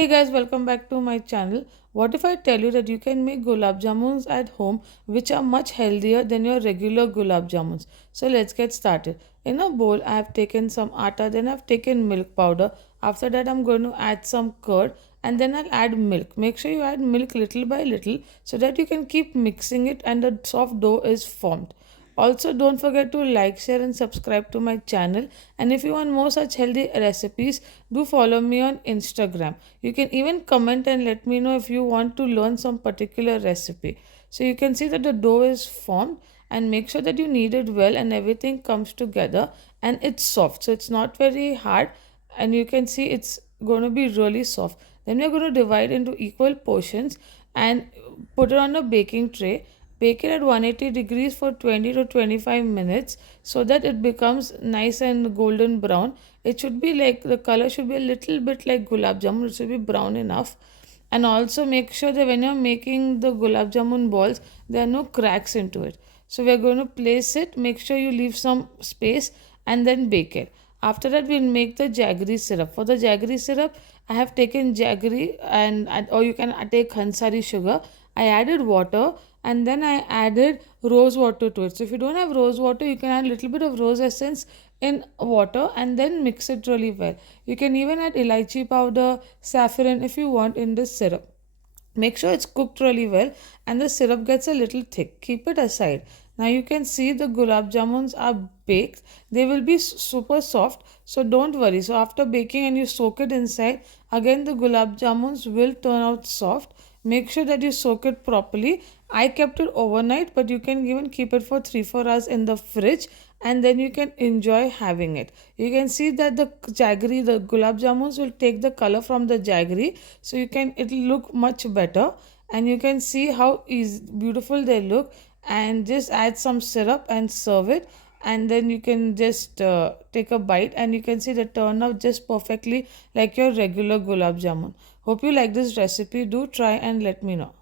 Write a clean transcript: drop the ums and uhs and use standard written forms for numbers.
Hey guys, welcome back to my channel. What if I tell you that you can make gulab jamuns at home which are much healthier than your regular gulab jamuns? So let's get started. In a bowl, I have taken some atta, then I've taken milk powder. After that, I'm going to add some curd and then I'll add milk. Make sure you add milk little by little so that you can keep mixing it and the soft dough is formed. Also, don't forget to like, share, and subscribe to my channel. And if you want more such healthy recipes, do follow me on Instagram. You can even comment and let me know if you want to learn some particular recipe. So you can see that the dough is formed, and make sure that you knead it well and everything comes together and it's soft. So it's not very hard, and you can see it's going to be really soft. Then we're going to divide into equal portions and put it on a baking tray. Bake it at 180 degrees for 20 to 25 minutes so that it becomes nice and golden brown. It should be like the color should be a little bit like gulab jamun, it should be brown enough. And also make sure that when you're making the gulab jamun balls, there are no cracks into it. So we're going to place it, make sure you leave some space and then bake it. After that, we'll make the jaggery syrup. For the jaggery syrup, I have taken jaggery and or you can take Hansari sugar. I added water and then I added rose water to it. So if you don't have rose water, you can add a little bit of rose essence in water and then mix it really well. You can even add elaichi powder, saffron if you want in this syrup. Make sure it's cooked really well and the syrup gets a little thick. Keep it aside. Now you can see the gulab jamuns are baked. They will be super soft, so don't worry. So after baking and you soak it inside, again the gulab jamuns will turn out soft. Make sure that you soak it properly. I kept it overnight, but you can even keep it for 3-4 hours in the fridge and then you can enjoy having it. You can see that the jaggery, the gulab jamuns will take the color from the jaggery, so it'll look much better, and you can see how beautiful they look. And just add some syrup and serve it, and then you can just take a bite and you can see they turn out just perfectly like your regular gulab jamun. Hope you like this recipe. Do try and let me know.